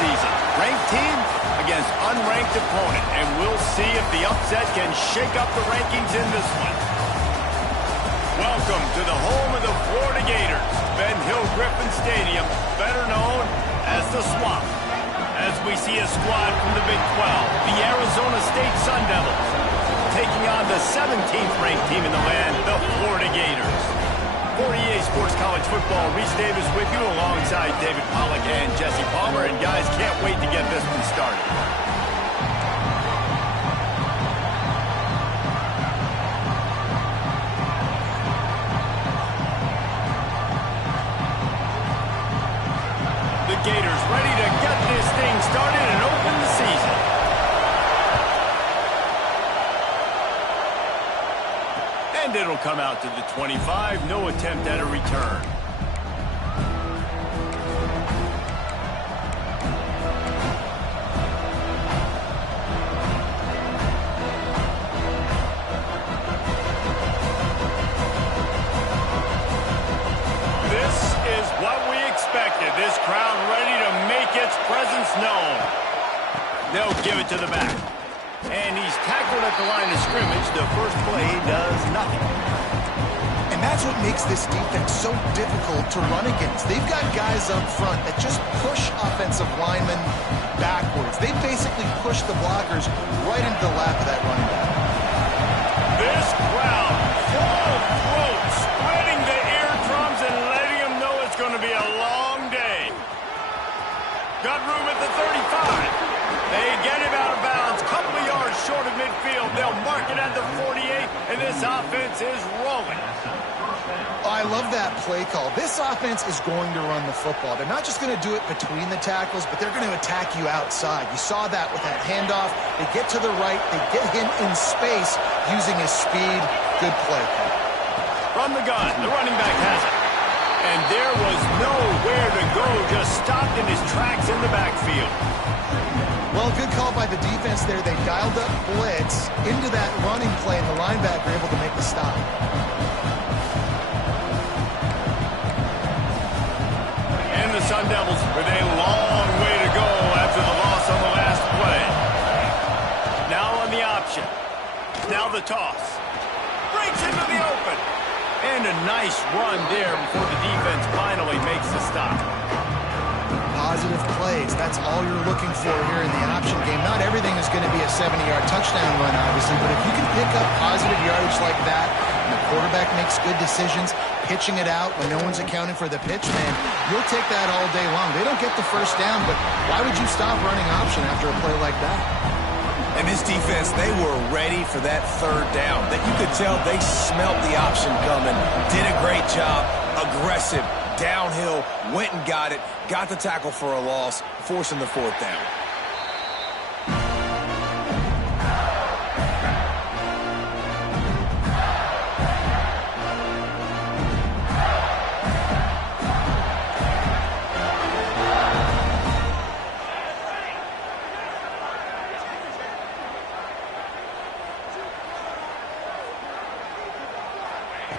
season. Ranked team against unranked opponent, and we'll see if the upset can shake up the rankings in this one. Welcome to the home of the Florida Gators, Ben Hill Griffin Stadium, better known as the Swamp. As we see a squad from the Big 12, the Arizona State Sun Devils, taking on the 17th ranked team in the land, the Florida Gators. 48 Sports College Football, Reese Davis with you alongside David Pollack and Jesse Palmer. And guys, can't wait to get this one started. The Gators ready to get this thing started and open the season. And it'll come out to the 25. No attempt at a return. This is what we expected. This crowd ready to make its presence known. They'll give it to the back. And he's tackled at the line of scrimmage. The first play does nothing. And that's what makes this defense so difficult to run against. They've got guys up front that just push offensive linemen backwards. They basically push the blockers right into the lap of that running back. This crowd full throat, spreading the eardrums and letting them know it's going to be a long day. Got room at the 35. They get him out of bounds, couple of yards short of midfield. They'll mark it at the 48, and this offense is rolling. I love that play call. This offense is going to run the football. They're not just going to do it between the tackles, but they're going to attack you outside. You saw that with that handoff. They get to the right. They get him in space using his speed. Good play call. From the gun, the running back has it. And there was nowhere to go, just stopped in his tracks in the backfield. Well, good call by the defense there. They dialed up blitz into that running play, and the linebacker able to make the stop. And the Sun Devils with a long way to go after the loss on the last play. Now on the option. Now the toss. Breaks into the open. And a nice run there before the defense finally makes the stop. Positive plays. That's all you're looking for here in the option game. Not everything is going to be a 70-yard touchdown run, obviously, but if you can pick up positive yardage like that, and the quarterback makes good decisions, pitching it out when no one's accounting for the pitch, man, you'll take that all day long. They don't get the first down, but why would you stop running option after a play like that? And this defense, they were ready for that third down. That you could tell they smelt the option coming. Did a great job. Aggressive. Downhill. Went and got it. Got the tackle for a loss. Forcing the fourth down.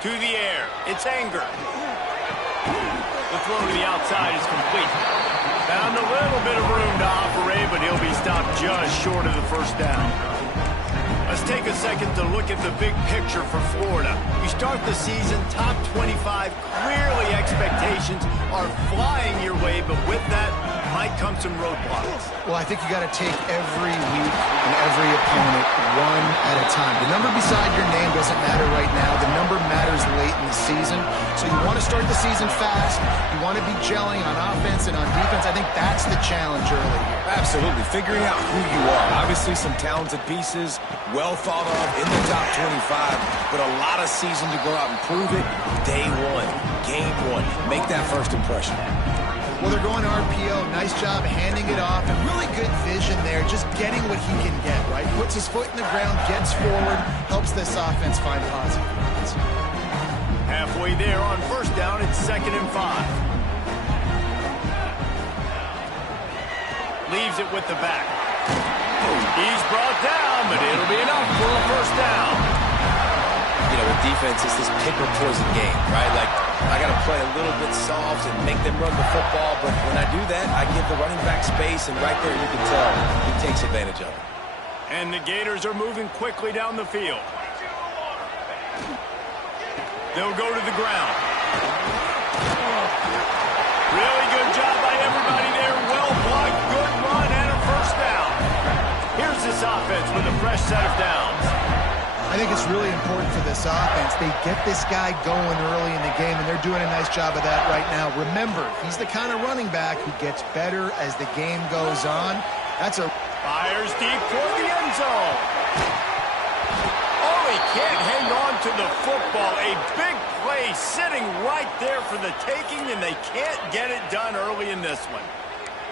To the air. It's Anger. The throw to the outside is complete. Found a little bit of room to operate, but he'll be stopped just short of the first down. Let's take a second to look at the big picture for Florida. You start the season top 25. Clearly expectations are flying your way, but with that might come some roadblocks. Well, I think you got to take every week and every opponent one at a time. The number beside your name doesn't matter right now. The number matters late in the season. So you want to start the season fast. You want to be gelling on offense and on defense. I think that's the challenge early here. Absolutely. Figuring out who you are. Obviously some talented pieces, well thought of in the top 25, but a lot of season to go out and prove it. Day one, game one. Make that first impression. Well, they're going RPO. Nice job handing it off. And really good vision there, just getting what he can get, right? Puts his foot in the ground, gets forward, helps this offense find positive points. Halfway there on first down, it's 2nd and 5. Leaves it with the back. He's brought down, but it'll be enough for a first down. You know, with defense, it's this pick or poison game, right? Like, I got to play a little bit soft and make them run the football, but when I do that, I give the running back space, and right there you can tell he takes advantage of it. And the Gators are moving quickly down the field. They'll go to the ground. Really good job by everybody there. Well blocked, good run, and a first down. Here's this offense with a fresh set of downs. I think it's really important for this offense. They get this guy going early in the game, and they're doing a nice job of that right now. Remember, he's the kind of running back who gets better as the game goes on. Fires deep toward the end zone. Oh, he can't hang on to the football. A big play sitting right there for the taking, and they can't get it done early in this one.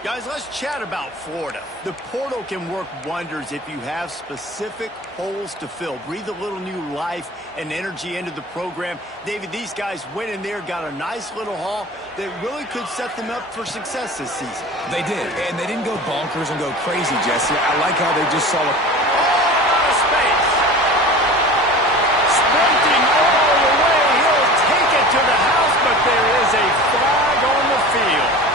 Guys, let's chat about Florida. The portal can work wonders if you have specific holes to fill. Breathe a little new life and energy into the program. David, these guys went in there, got a nice little haul that really could set them up for success this season. They did, and they didn't go bonkers and go crazy, Jesse. I like how they just saw it. Out of space. Sprinting all the way. He'll take it to the house, but there is a flag on the field.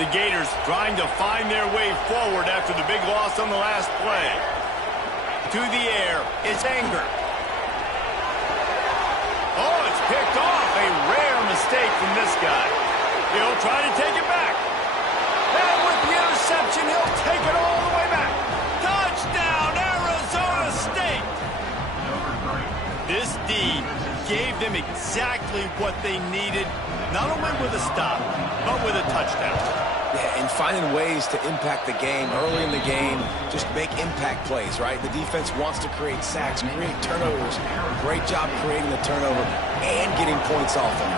The Gators trying to find their way forward after the big loss on the last play. To the air, it's Anger. Oh, it's picked off. A rare mistake from this guy. He'll try to take it back. And with the interception, he'll take it all the way back. Touchdown, Arizona State! This D gave them exactly what they needed, not only with a stop, but with a touchdown. Yeah, and finding ways to impact the game early in the game, just make impact plays, right? The defense wants to create sacks, create turnovers. Great job creating the turnover and getting points off them.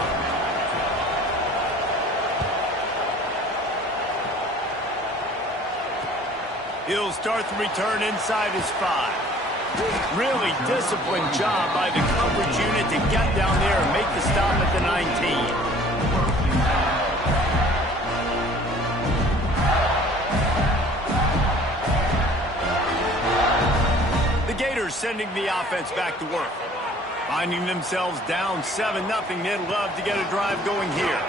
He'll start the return inside his 5. Really disciplined job by the coverage unit to get down there and make the stop at the 19. The Gators sending the offense back to work. Finding themselves down 7-0, they'd love to get a drive going here.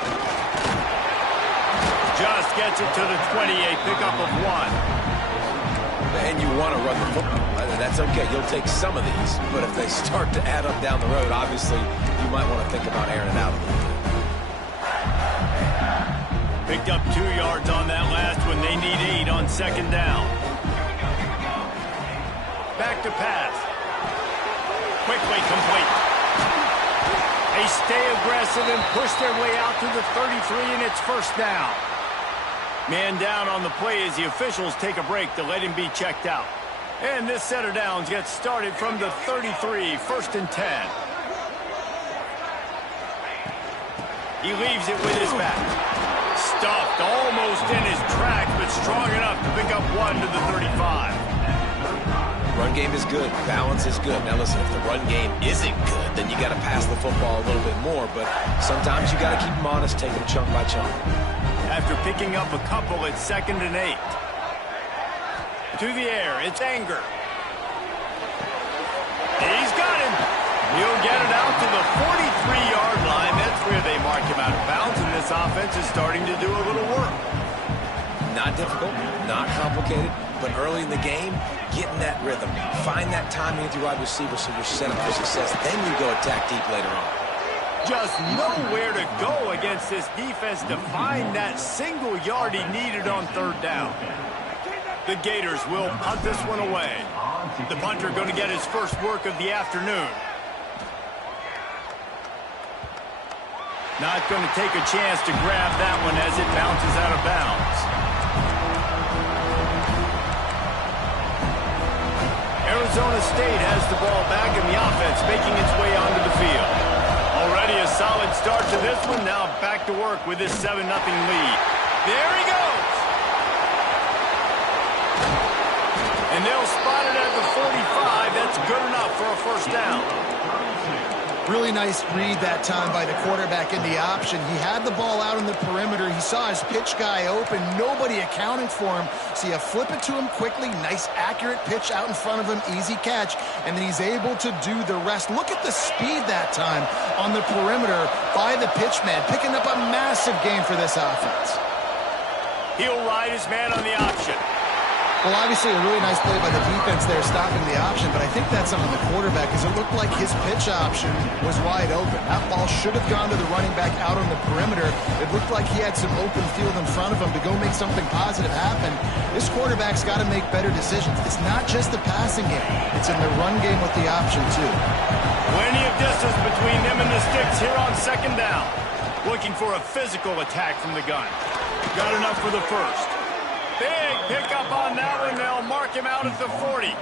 Just gets it to the 28, pickup of 1. And you want to run the football. That's okay. You'll take some of these. But if they start to add up down the road, obviously, you might want to think about airing it out a little bit. Picked up 2 yards on that last one. They need 8 on second down. Back to pass. Quickly complete. They stay aggressive and push their way out to the 33, and it's first down. Man down on the play as the officials take a break to let him be checked out. And this set of downs gets started from the 33, first and 10. He leaves it with his back. Stuffed almost in his track, but strong enough to pick up 1 to the 35. Run game is good. Balance is good. Now listen, if the run game isn't good, then you got to pass the football a little bit more. But sometimes you got to keep them honest, take them chunk by chunk. After picking up a couple, it's 2nd and 8. To the air, it's Anger. He's got him. He'll get it out to the 43-yard line. That's where they mark him out of bounds, and this offense is starting to do a little work. Not difficult, not complicated, but early in the game, getting that rhythm. Find that timing with your wide receiver so you're set up for success. Then you go attack deep later on. Just nowhere to go against this defense to find that single yard he needed on third down. The Gators will punt this one away. The punter going to get his first work of the afternoon. Not going to take a chance to grab that one as it bounces out of bounds. Arizona State has the ball back in the offense, making its way onto the field. Already a solid start to this one. Now back to work with this 7-0 lead. There he goes. And they'll spot it at the 45. That's good enough for a first down. Really nice read that time by the quarterback in the option. He had the ball out on the perimeter. He saw his pitch guy open. Nobody accounting for him. So you flip it to him quickly. Nice, accurate pitch out in front of him. Easy catch. And then he's able to do the rest. Look at the speed that time on the perimeter by the pitch man. Picking up a massive gain for this offense. He'll ride his man on the option. Well, obviously a really nice play by the defense there stopping the option, but I think that's on the quarterback because it looked like his pitch option was wide open. That ball should have gone to the running back out on the perimeter. It looked like he had some open field in front of him to go make something positive happen. This quarterback's got to make better decisions. It's not just the passing game. It's in the run game with the option, too. Plenty of distance between them and the sticks here on second down. Looking for a physical attack from the gun. Got enough for the first. Big pickup on that one. They'll mark him out at the 40.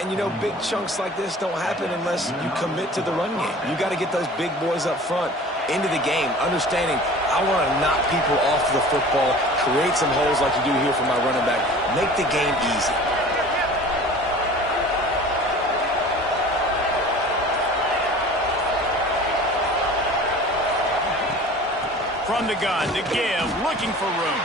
And, you know, big chunks like this don't happen unless you commit to the run game. You got to get those big boys up front into the game, understanding I want to knock people off the football, create some holes like you do here for my running back, make the game easy. From the gun, to give, looking for room.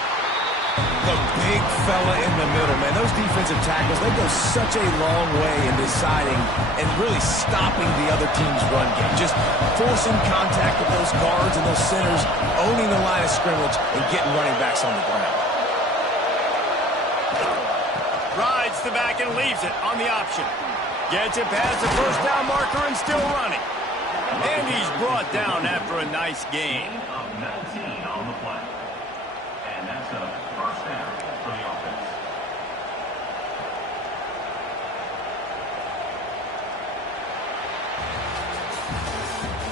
The big fella in the middle, man. Those defensive tackles, they go such a long way in deciding and really stopping the other team's run game. Just forcing contact with those guards and those centers, owning the line of scrimmage, and getting running backs on the ground. Rides the back and leaves it on the option. Gets it past the first down marker and still running. And he's brought down after a nice gain. 19 on the play. And that's a first down for the offense.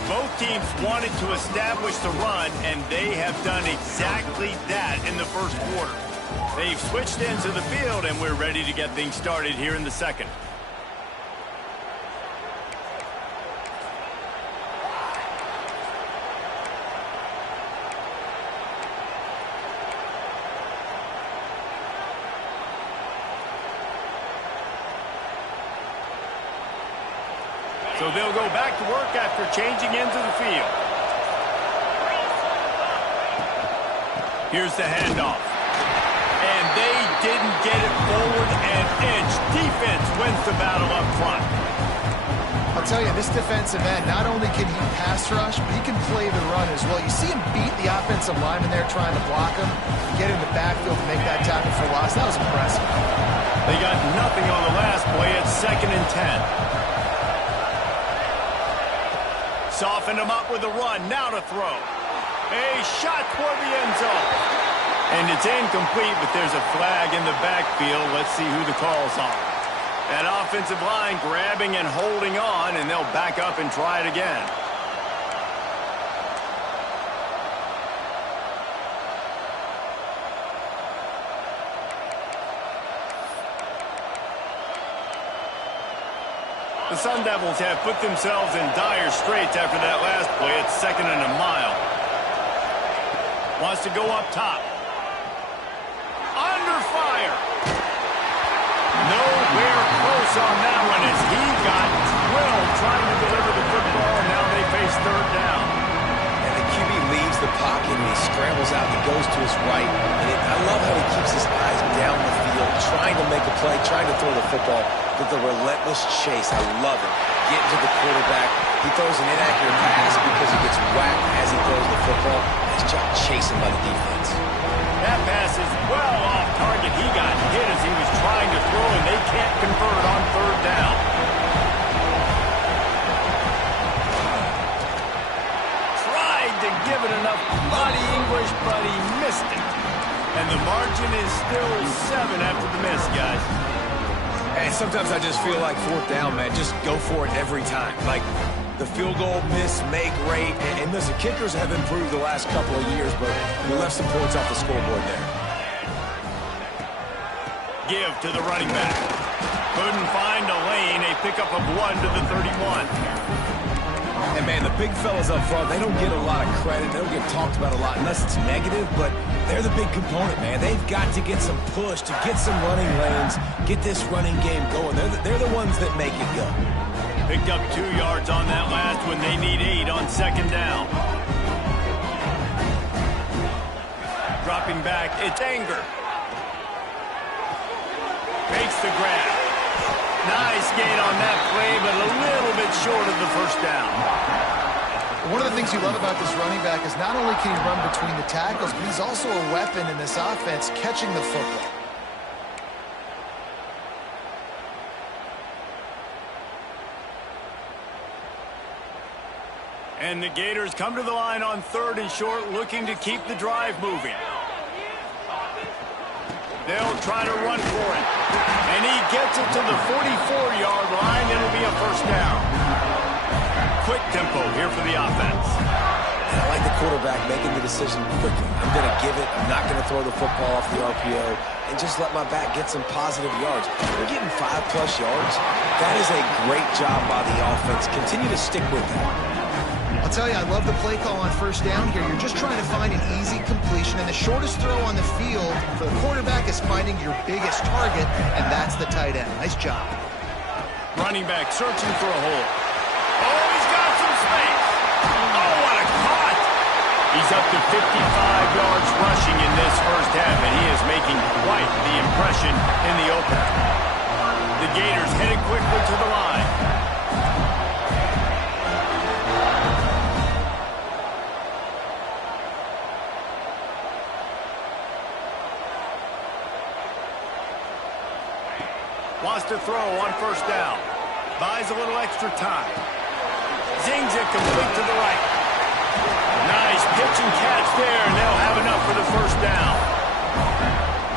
Both teams wanted to establish the run, and they have done exactly that in the first quarter. They've switched into the field, and we're ready to get things started here in the second. So they'll go back to work after changing into the field. Here's the handoff. And they didn't get it forward an inch. Defense wins the battle up front. I'll tell you, this defensive end, not only can he pass rush, but he can play the run as well. You see him beat the offensive lineman there trying to block him, get in the backfield to make that tackle for loss. That was impressive. They got nothing on the last play. It's 2nd and 10. Softened him up with a run. Now to throw. A shot toward the end zone. And it's incomplete, but there's a flag in the backfield. Let's see who the calls are. That offensive line grabbing and holding on, and they'll back up and try it again. The Sun Devils have put themselves in dire straits after that last play. It's 2nd and a mile. Wants to go up top. Under fire. Nowhere close on that one as he got drilled trying to deliver the football, and now they face 3rd down. And the QB leaves the pocket and he scrambles out. He goes to his right. And I love how he keeps his eyes down the field, trying to make a play, trying to throw the football. With the relentless chase, I love it. Getting to the quarterback. He throws an inaccurate pass because he gets whacked as he throws the football. Nice job chasing by the defense. That pass is well off target. He got hit as he was trying to throw, and they can't convert on 3rd down. Tried to give it enough body English, but he missed it. And the margin is still 7 after the miss, guys. And sometimes I just feel like 4th down, man. Just go for it every time. Like the field goal miss, make rate. And listen, kickers have improved the last couple of years, but we left some points off the scoreboard there. Give to the running back. Couldn't find a lane. A pickup of 1 to the 31. And, man, the big fellas up front, they don't get a lot of credit. They don't get talked about a lot unless it's negative, but they're the big component, man. They've got to get some push, to get some running lanes, get this running game going. They're the ones that make it go. Picked up 2 yards on that last one. They need 8 on second down. Dropping back, it's Anger. Makes the grab. Nice gain on that play, but a little bit short of the first down. One of the things you love about this running back is not only can he run between the tackles, but he's also a weapon in this offense catching the football. And the Gators come to the line on 3rd and short, looking to keep the drive moving. They'll try to run for it. And he gets it to the 44-yard line. It'll be a first down. Quick tempo here for the offense. And I like the quarterback making the decision quickly. I'm going to give it. I'm not going to throw the football off the RPO and just let my back get some positive yards. We're getting 5+ yards. That is a great job by the offense. Continue to stick with that. I'll tell you, I love the play call on first down here. You're just trying to find an easy completion, and the shortest throw on the field for the quarterback is finding your biggest target, and that's the tight end. Nice job. Running back searching for a hole. Oh, he's got some space. Oh, what a cut. He's up to 55 yards rushing in this first half, and he is making quite the impression in the open. The Gators headed quickly to the line. Wants to throw on first down. Buys a little extra time. Zings it complete to the right. Nice pitch and catch there, and they'll have enough for the first down.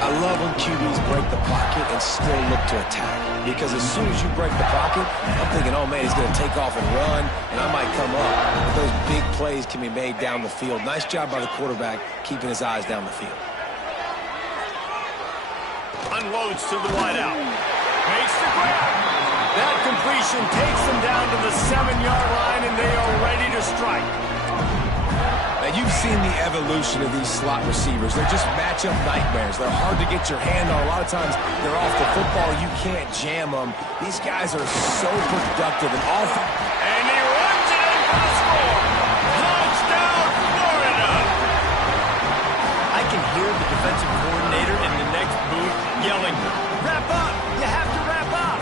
I love when QBs break the pocket and still look to attack. Because as soon as you break the pocket, I'm thinking, oh man, he's going to take off and run, and I might come up. But those big plays can be made down the field. Nice job by the quarterback keeping his eyes down the field. Unloads to the wideout. Makes the grab. That completion takes them down to the 7-yard line, and they are ready to strike. Now, you've seen the evolution of these slot receivers. They're just matchup nightmares. They're hard to get your hand on. A lot of times, they're off the football. You can't jam them. These guys are so productive and awful. And he runs it in for the score. Touchdown, Florida. I can hear the defensive coordinator in the next booth yelling, wrap up. You have to wrap up.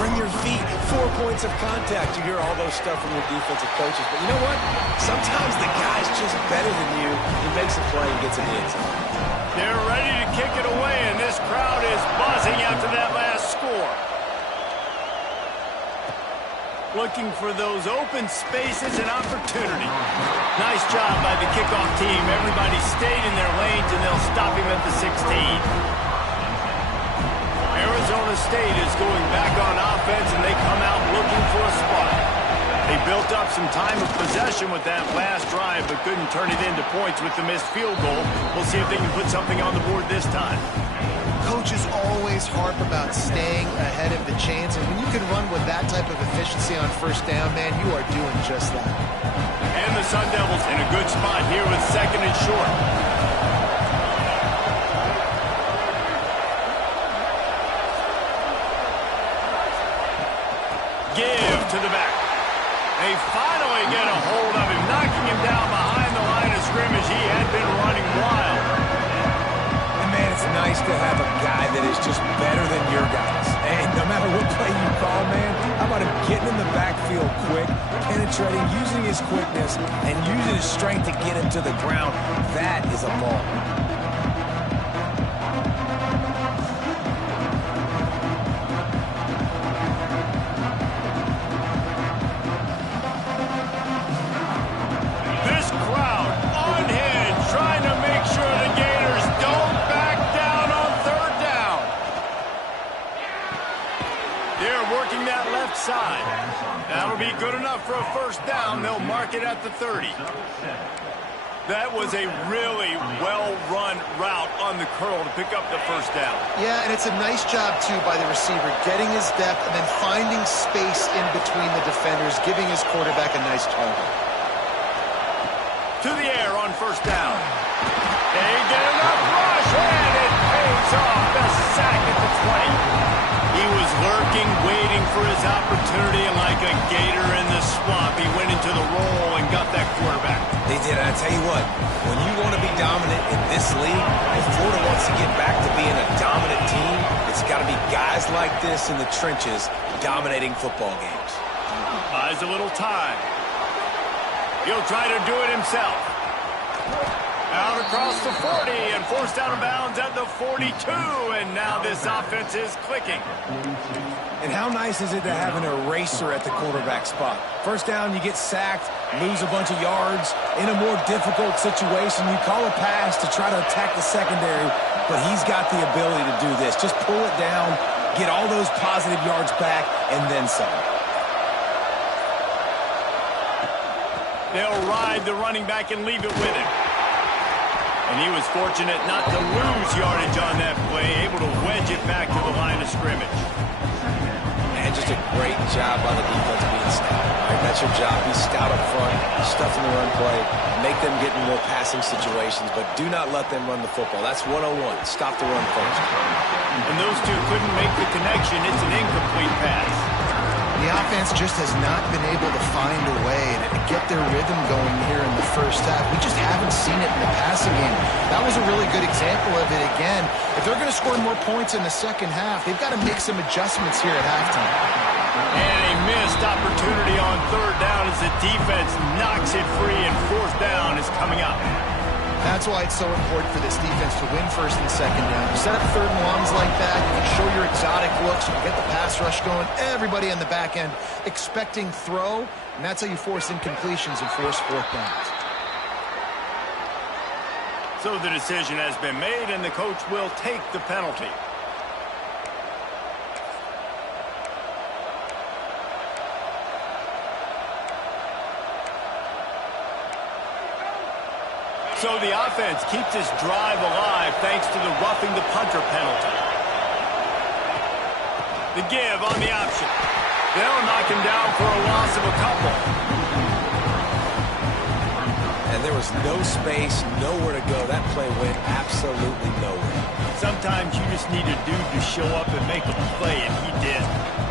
Bring your feet. 4 points of contact. You hear all those stuff from your defensive coaches. But you know what? Sometimes the guy's just better than you. He makes a play and gets in the end zone. They're ready to kick it away, and this crowd is buzzing after that last score. Looking for those open spaces and opportunity. Nice job by the kickoff team. Everybody stayed in their lanes, and they'll stop him at the 16. Arizona State is going back on offense, and they come out looking for a spot. They built up some time of possession with that last drive, but couldn't turn it into points with the missed field goal. We'll see if they can put something on the board this time. Coaches always harp about staying ahead of the chains, and when you can run with that type of efficiency on first down, man, you are doing just that. And the Sun Devils in a good spot here with 2nd and short. Give to the back. They finally get a hold of him, knocking him down behind the line of scrimmage. He had been running wild. And man, it's nice to have a guy that is just better than your guys. And no matter what play you call, man, how about him getting in the backfield quick, penetrating, using his quickness, and using his strength to get him to the ground. That is a ball. Side. That'll be good enough for a first down. They'll mark it at the 30. That was a really well-run route on the curl to pick up the first down. Yeah, and it's a nice job, too, by the receiver, getting his depth and then finding space in between the defenders, giving his quarterback a nice target. To the air on first down. They get enough rush, and it pays off. The sack at the 20. He was lurking, waiting for his opportunity, and like a gator in the swamp, he went into the roll and got that quarterback. They did, and I tell you what, when you want to be dominant in this league, if Florida wants to get back to being a dominant team, it's got to be guys like this in the trenches dominating football games. Buys a little time. He'll try to do it himself. Out across the 40 and forced out of bounds at the 42, and now this offense is clicking. And how nice is it to have an eraser at the quarterback spot? First down, you get sacked, lose a bunch of yards. In a more difficult situation, you call a pass to try to attack the secondary, but he's got the ability to do this. Just pull it down, get all those positive yards back, and then some. They'll ride the running back and leave it with him. And he was fortunate not to lose yardage on that play, able to wedge it back to the line of scrimmage. And just a great job by the defense being stout. Right? That's your job. Be stout up front, stuff in the run play, make them get in more passing situations, but do not let them run the football. That's 101. Stop the run first. And those two couldn't make the connection. It's an incomplete pass. The offense just has not been able to find a way to get their rhythm going here in the first half. We just haven't seen it in the passing game. That was a really good example of it again. If they're going to score more points in the second half, they've got to make some adjustments here at halftime. And a missed opportunity on third down as the defense knocks it free, and fourth down is coming up. That's why it's so important for this defense to win first and second down. You set up third and longs like that, you can show your exotic looks, you can get the pass rush going, everybody on the back end expecting throw, and that's how you force incompletions and force fourth downs. So the decision has been made, and the coach will take the penalty. So the offense keeps this drive alive thanks to the roughing the punter penalty. The give on the option. They'll knock him down for a loss of a couple. And there was no space, nowhere to go. That play went absolutely nowhere. Sometimes you just need a dude to show up and make a play, and he did.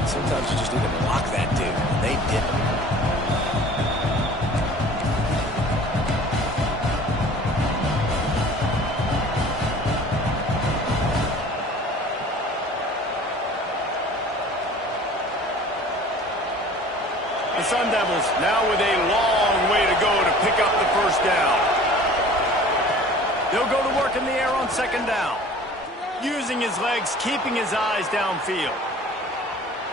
Sometimes you just need to block that dude, and they didn't. The Sun Devils now with a long way to go to pick up the first down. They'll go to work in the air on second down. Using his legs, keeping his eyes downfield.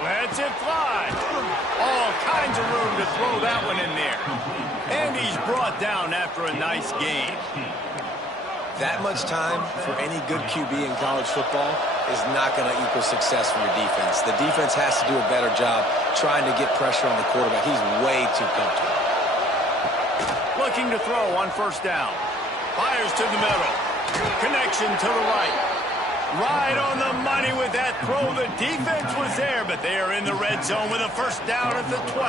Lets it fly. All kinds of room to throw that one in there. And he's brought down after a nice game. That much time for any good QB in college football is not going to equal success for your defense. The defense has to do a better job trying to get pressure on the quarterback. He's way too comfortable. Looking to throw on first down. Fires to the middle. Connection to the right. Right on the money with that throw. The defense was there, but they are in the red zone with a first down at the 12.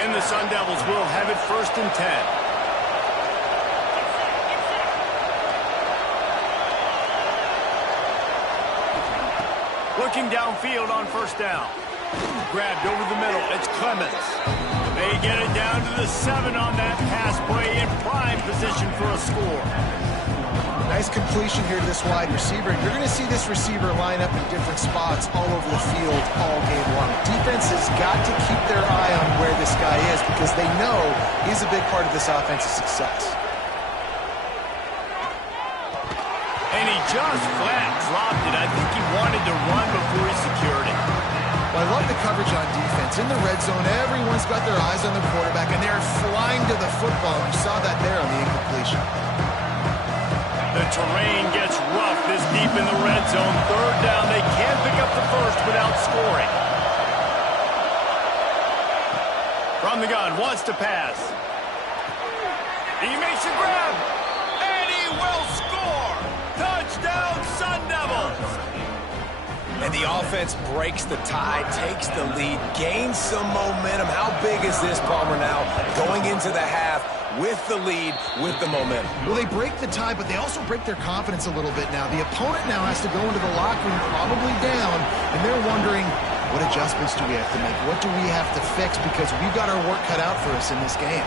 And the Sun Devils will have it first and 10. Looking downfield on first down. Grabbed over the middle. It's Clemens. They get it down to the 7 on that pass play, in prime position for a score. Nice completion here to this wide receiver. You're going to see this receiver line up in different spots all over the field all game long. Defense has got to keep their eye on where this guy is because they know he's a big part of this offense's success. And he just flat dropped it. I think he wanted to run before he secured it. Well, I love the coverage on defense. In the red zone, everyone's got their eyes on the quarterback, and they're flying to the football. You saw that there on the incompletion. The terrain gets rough this deep in the red zone. Third down, they can't pick up the first without scoring. From the gun, wants to pass. He makes a grab, and he will score. Touchdown, Sun Devils. And the offense breaks the tie, takes the lead, gains some momentum. How big is this, Palmer, now? Going into the half with the lead, with the momentum. Well, they break the tie, but they also break their confidence a little bit now. The opponent now has to go into the locker room probably down, and they're wondering, what adjustments do we have to make? What do we have to fix? Because we've got our work cut out for us in this game.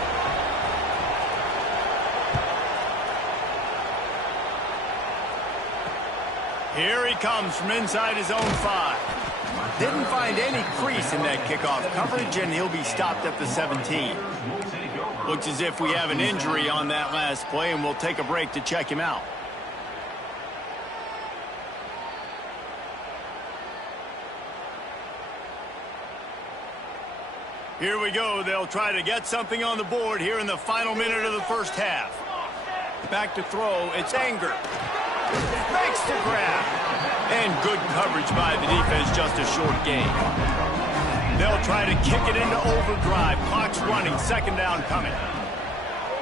Here he comes from inside his own 5. Didn't find any crease in that kickoff coverage, and he'll be stopped at the 17. Looks as if we have an injury on that last play, and we'll take a break to check him out. Here we go. They'll try to get something on the board here in the final minute of the first half. Back to throw. It's Anger. Makes the grab. And good coverage by the defense, just a short gain. They'll try to kick it into overdrive. Clock's running, second down coming.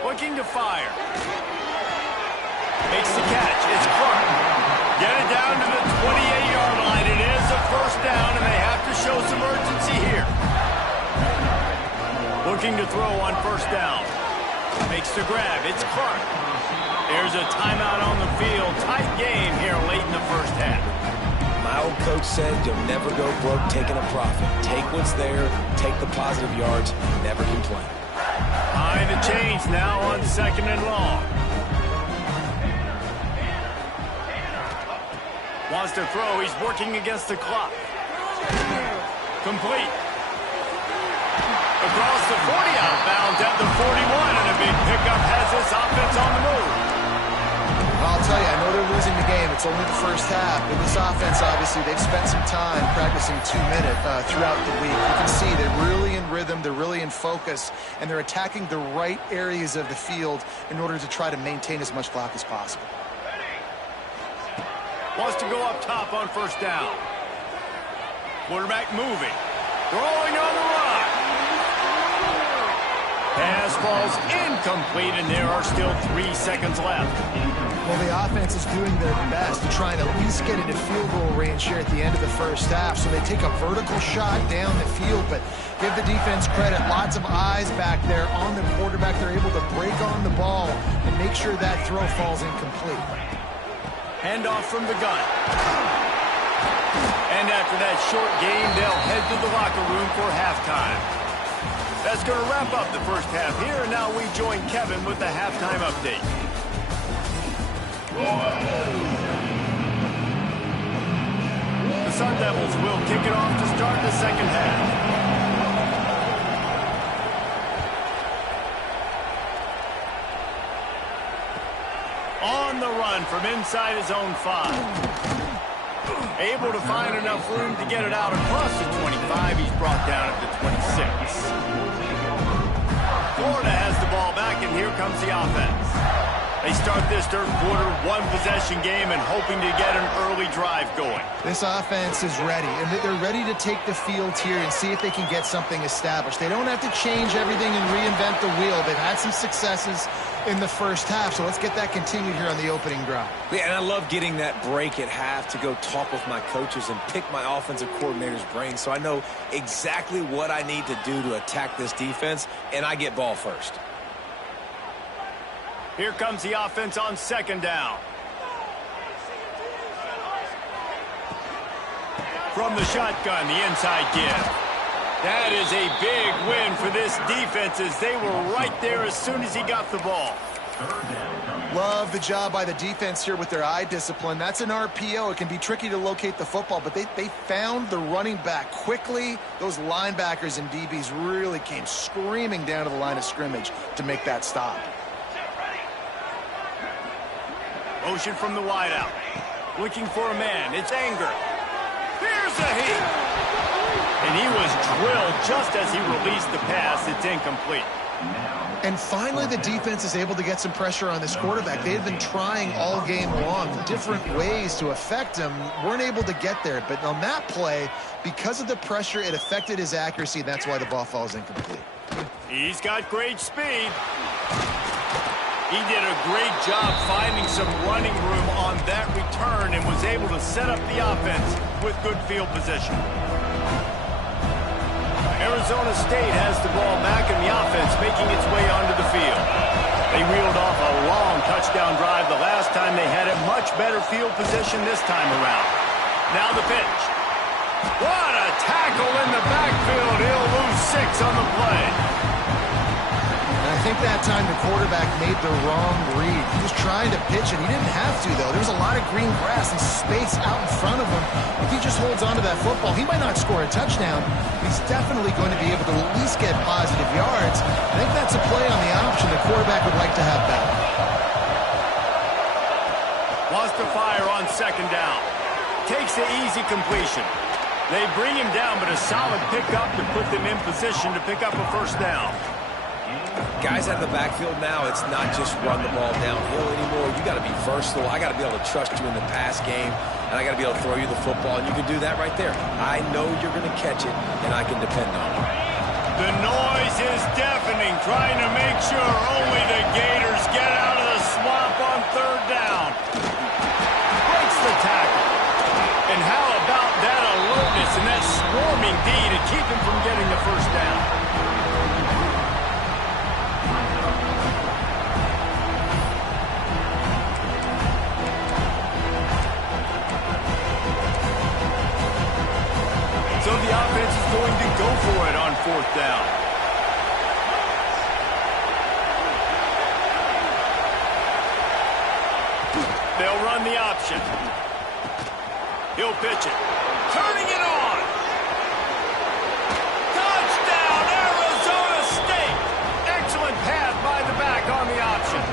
Looking to fire. Makes the catch. It's Clark. Get it down to the 28-yard line. It is a first down, and they have to show some urgency here. Looking to throw on first down. Makes the grab. It's Clark. There's a timeout on the field. Tight game here late in the first half. My old coach said you'll never go broke taking a profit. Take what's there, take the positive yards, never complain. Behind the chains now on second and long. Wants to throw. He's working against the clock. Complete. Across the 40, out of bounds at the 41, and a big pickup has this offense on the move. I'll tell you, I know they're losing the game. It's only the first half, but this offense, obviously, they've spent some time practicing 2-minute throughout the week. You can see they're really in rhythm, they're really in focus, and they're attacking the right areas of the field in order to try to maintain as much clock as possible. Wants to go up top on first down. Quarterback moving. Throwing on the run. Pass falls incomplete, and there are still 3 seconds left. Well, the offense is doing their best to try and at least get into field goal range here at the end of the first half. So they take a vertical shot down the field, but give the defense credit. Lots of eyes back there on the quarterback. They're able to break on the ball and make sure that throw falls incomplete. Handoff from the gun. And after that short game, they'll head to the locker room for halftime. That's going to wrap up the first half here, and now we join Kevin with the halftime update. The Sun Devils will kick it off to start the second half. On the run from inside his own 5. Able to find enough room to get it out across the 25. He's brought down at the 26. Florida has the ball back, and here comes the offense. They start this third quarter, one-possession game, and hoping to get an early drive going. This offense is ready, and they're ready to take the field here and see if they can get something established. They don't have to change everything and reinvent the wheel. They've had some successes in the first half, so let's get that continued here on the opening drive. Yeah, and I love getting that break at half to go talk with my coaches and pick my offensive coordinator's brain so I know exactly what I need to do to attack this defense, and I get ball first. Here comes the offense on second down. From the shotgun, the inside give. That is a big win for this defense as they were right there as soon as he got the ball. Love the job by the defense here with their eye discipline. That's an RPO. It can be tricky to locate the football, but they found the running back quickly. Those linebackers and DBs really came screaming down to the line of scrimmage to make that stop. Motion from the wideout. Looking for a man. It's Anger. Here's a heat. And he was drilled just as he released the pass. It's incomplete. And finally, the defense is able to get some pressure on this quarterback. They've been trying all game long different ways to affect him. Weren't able to get there. But on that play, because of the pressure, it affected his accuracy. That's why the ball falls incomplete. He's got great speed. He did a great job finding some running room on that return and was able to set up the offense with good field position. Arizona State has the ball back in the offense, making its way onto the field. They reeled off a long touchdown drive the last time they had a much better field position this time around. Now the pitch. What a tackle in the backfield. He'll lose 6 on the play. I think that time the quarterback made the wrong read. He was trying to pitch it. He didn't have to, though. There was a lot of green grass and space out in front of him. If he just holds on to that football, he might not score a touchdown. He's definitely going to be able to at least get positive yards. I think that's a play on the option the quarterback would like to have back. Wants to fire on second down. Takes the easy completion. They bring him down, but a solid pickup to put them in position to pick up a first down. Guys out of the backfield now, it's not just run the ball downhill anymore. You got to be versatile. I got to be able to trust you in the pass game, and I got to be able to throw you the football, and you can do that right there. I know you're going to catch it, and I can depend on it. The noise is deafening, trying to make sure only the Gators get out of the swamp on third down. Breaks the tackle. And how about that alertness and that swarming D to keep him from getting the first down? So the offense is going to go for it on fourth down. They'll run the option. He'll pitch it. Turning it on. Touchdown, Arizona State. Excellent pass by the back on the option.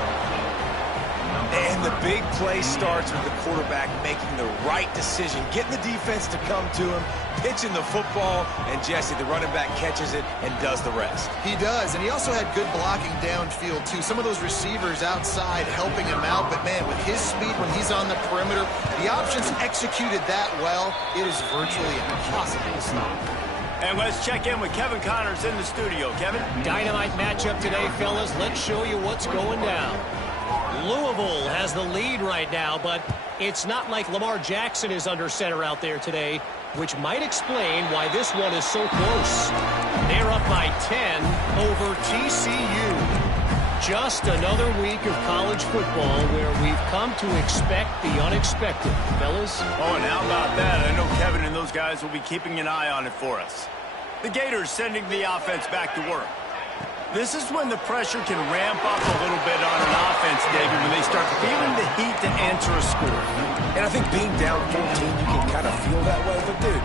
And the big play starts with the quarterback making the right decision, getting the defense to come to him, pitching the football, and Jesse, the running back, catches it and does the rest. He does, and he also had good blocking downfield, too. Some of those receivers outside helping him out, but, man, with his speed when he's on the perimeter, the options executed that well, it is virtually impossible to stop. And let's check in with Kevin Connors in the studio. Kevin? Dynamite matchup today, fellas. Let's show you what's going down. Louisville has the lead right now, but it's not like Lamar Jackson is under center out there today, which might explain why this one is so close. They're up by 10 over TCU. Just another week of college football where we've come to expect the unexpected, fellas. Oh, and how about that? I know Kevin and those guys will be keeping an eye on it for us. The Gators sending the offense back to work. This is when the pressure can ramp up a little bit on an offense, David, when they start feeling the heat to answer a score. And I think being down 14, you can kind of feel that way. But, dude,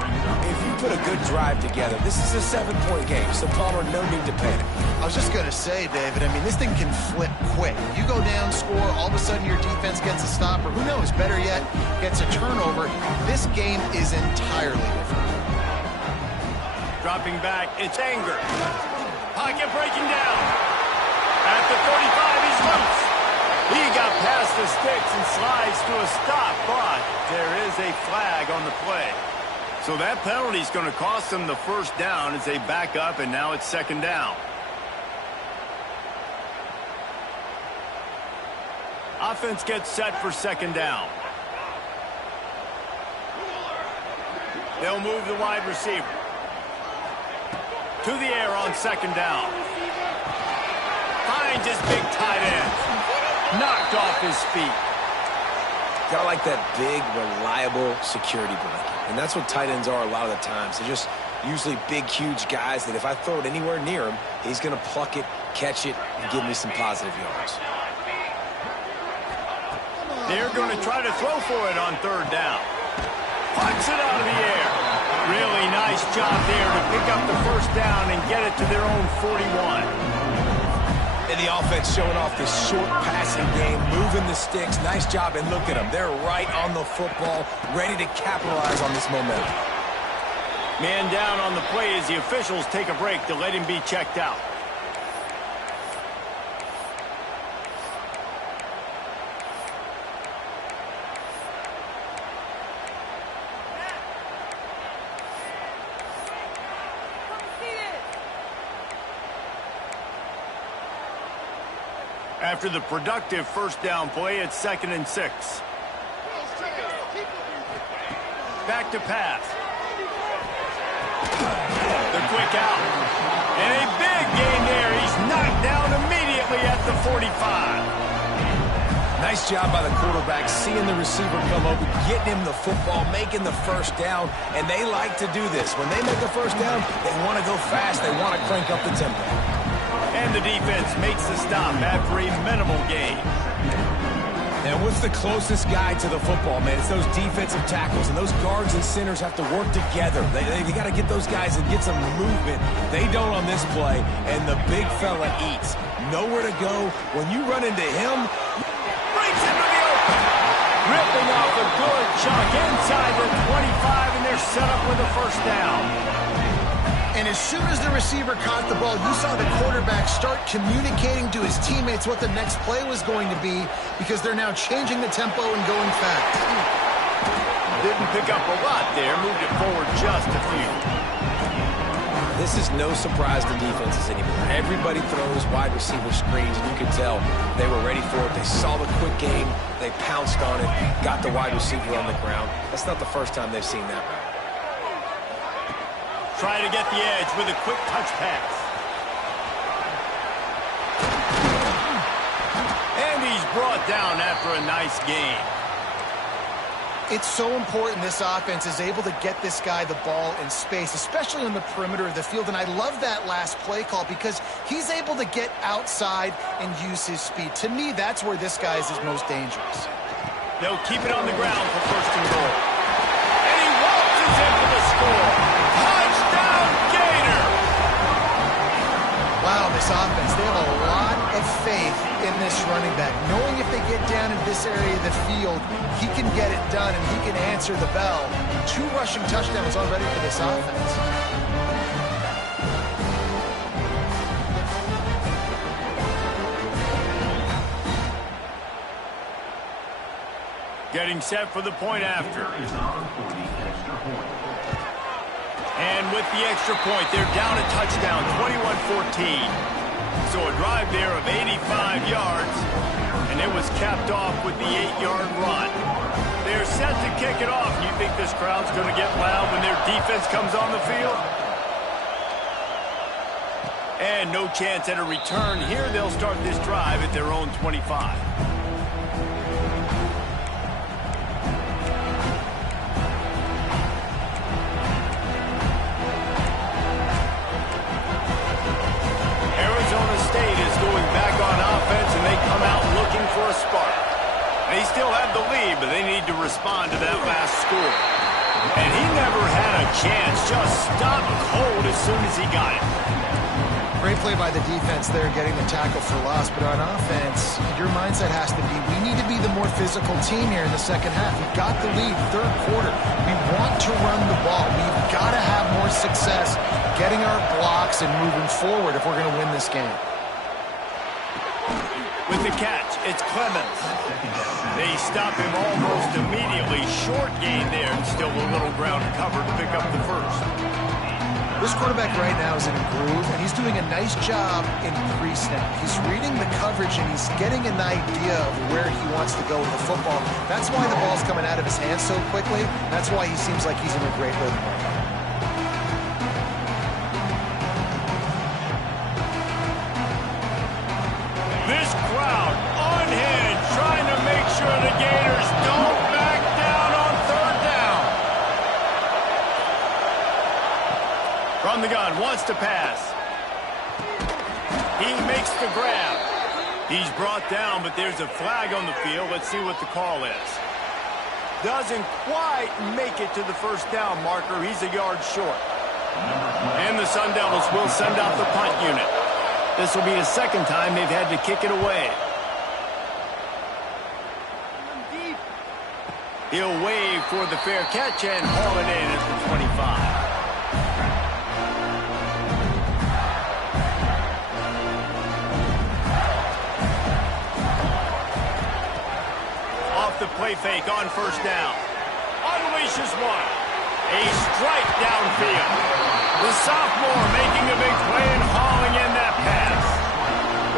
if you put a good drive together, this is a 7-point game. So, Palmer, no need to panic. I was just going to say, David, I mean, this thing can flip quick. You go down, score, all of a sudden your defense gets a stop, or who knows, better yet, gets a turnover. This game is entirely different. Dropping back, it's Anger. Pocket breaking down. At the 35, he's loose. He got past the sticks and slides to a stop, but there is a flag on the play. So that penalty is going to cost them the first down as they back up, and now it's second down. Offense gets set for second down. They'll move the wide receiver to the air on second down. Finds his big tight end. Knocked off his feet. Kind of like that big, reliable security blanket. And that's what tight ends are a lot of the times. They're just usually big, huge guys that if I throw it anywhere near him, he's going to pluck it, catch it, and give me some positive yards. They're going to try to throw for it on third down. Puts it out of the air. Really nice job there to pick up the first down and get it to their own 41. And the offense showing off this short passing game, moving the sticks. Nice job, and look at them. They're right on the football, ready to capitalize on this momentum. Man down on the play as the officials take a break to let him be checked out. After the productive first down play, it's 2nd and 6. Back to pass. The quick out. And a big gain there. He's knocked down immediately at the 45. Nice job by the quarterback, seeing the receiver come over, getting him the football, making the first down, and they like to do this. When they make a first down, they want to go fast. They want to crank up the tempo. And the defense makes the stop after a minimal gain. And what's the closest guy to the football, man? It's those defensive tackles, and those guards and centers have to work together. They got to get those guys and get some movement. They don't on this play, and the big fella eats. Nowhere to go. When you run into him, breaks into the open. Ripping off a good chunk inside the 25, and they're set up with a first down. And as soon as the receiver caught the ball, you saw the quarterback start communicating to his teammates what the next play was going to be, because they're now changing the tempo and going fast. Didn't pick up a lot there, moved it forward just a few. this is no surprise to defenses anymore. Everybody throws wide receiver screens, and you can tell they were ready for it. They saw the quick game. They pounced on it, got the wide receiver on the ground. That's not the first time they've seen that route. Trying to get the edge with a quick touch pass. And he's brought down after a nice gain. It's so important this offense is able to get this guy the ball in space, especially on the perimeter of the field. And I love that last play call because he's able to get outside and use his speed. To me, that's where this guy is his most dangerous. They'll keep it on the ground for first and goal. And he waltzes in for the score. Touchdown, Gator! Wow, this offense, they have a lot of faith in this running back, knowing if they get down in this area of the field, he can get it done and he can answer the bell. 2 rushing touchdowns already for this offense. Getting set for the point after. And with the extra point, they're down a touchdown, 21-14. So a drive there of 85 yards, and it was capped off with the 8-yard run. They're set to kick it off. You think this crowd's going to get loud when their defense comes on the field? And no chance at a return here. They'll start this drive at their own 25. For a spark. They still have the lead, but they need to respond to that last score. And he never had a chance, just stopped cold as soon as he got it. Great play by the defense there, getting the tackle for loss. But on offense, your mindset has to be, we need to be the more physical team here in the second half. We've got the lead, third quarter. We want to run the ball. We've got to have more success getting our blocks and moving forward if we're going to win this game. With the catch, it's Clemens. They stop him almost immediately. Short gain there, and still a little ground covered to pick up the first. This quarterback right now is in a groove, and he's doing a nice job in pre-snap. He's reading the coverage, and he's getting an idea of where he wants to go with the football. That's why the ball's coming out of his hands so quickly. That's why he seems like he's in a great rhythm right now. The Gators don't back down on third down. From the gun, wants to pass. He makes the grab. He's brought down, but there's a flag on the field. Let's see what the call is. Doesn't quite make it to the first down marker. He's a yard short. And the Sun Devils will send out the punt unit. This will be the second time they've had to kick it away. He'll wave for the fair catch and haul it in at the 25. Off the play fake on first down. Unleashes one. A strike downfield. The sophomore making a big play and hauling in that pass.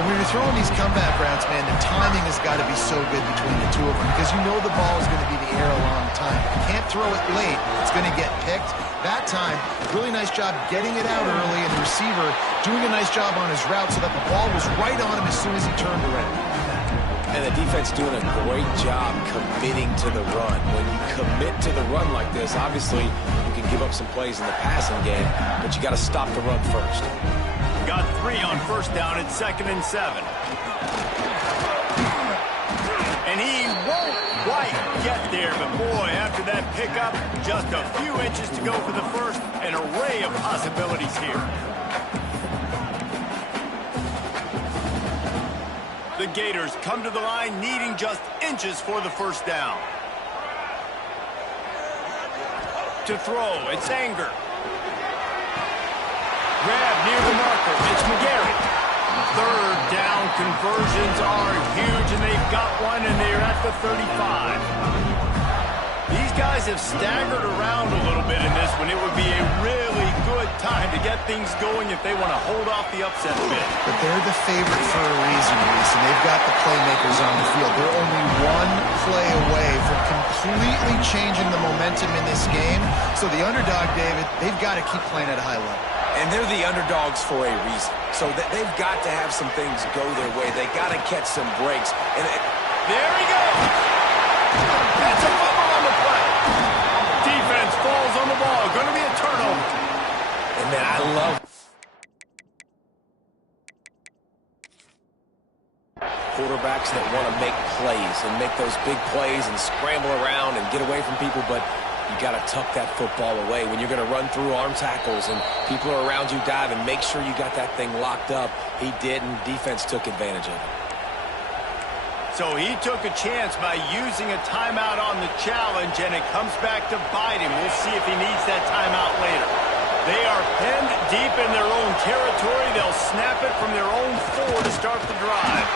When we were you're throwing these comeback routes, man, the timing has got to be so good between the two of them because you know the ball is going to be in the air a long time. If you can't throw it late, it's going to get picked. That time, really nice job getting it out early, and the receiver doing a nice job on his route so that the ball was right on him as soon as he turned around. And the defense doing a great job committing to the run. When you commit to the run like this, obviously you can give up some plays in the passing game, but you got to stop the run first. Got 3 on first down at 2nd and 7. And he won't quite get there, but boy, after that pickup, just a few inches to go for the first. An array of possibilities here. The Gators come to the line needing just inches for the first down. To throw, it's Anger. Grab near the marker, it's McGarry. 3rd down conversions are huge, and they've got one, and they're at the 35. These guys have staggered around a little bit in this one. It would be a really good time to get things going if they want to hold off the upset a bit. But they're the favorite for a reason, Reese, and they've got the playmakers on the field. They're only one play away from completely changing the momentum in this game. So the underdog, David, they've got to keep playing at a high level. And they're the underdogs for a reason. So they've got to have some things go their way. They got to catch some breaks. And there he goes. That's a fumble on the play. Defense falls on the ball. Going to be a turnover. And man, I love quarterbacks that want to make plays and make those big plays and scramble around and get away from people, but you got to tuck that football away. When you're going to run through arm tackles and people are around you diving, make sure you got that thing locked up. He didn't. Defense took advantage of it. So he took a chance by using a timeout on the challenge, and it comes back to bite him. We'll see if he needs that timeout later. They are penned deep in their own territory. They'll snap it from their own 4 to start the drive.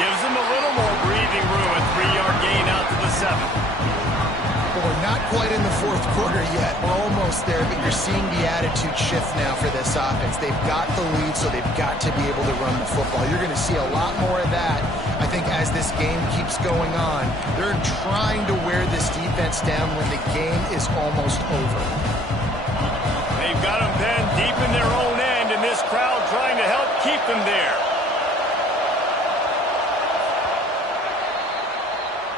Gives them a little more breathing room. A 3-yard gain out to the 7. Well, we're not quite in the 4th quarter yet. We're almost there, but you're seeing the attitude shift now for this offense. They've got the lead, so they've got to be able to run the football. You're going to see a lot more of that, I think, as this game keeps going on. They're trying to wear this defense down when the game is almost over. They've got them penned deep in their own end, and this crowd trying to help keep them there.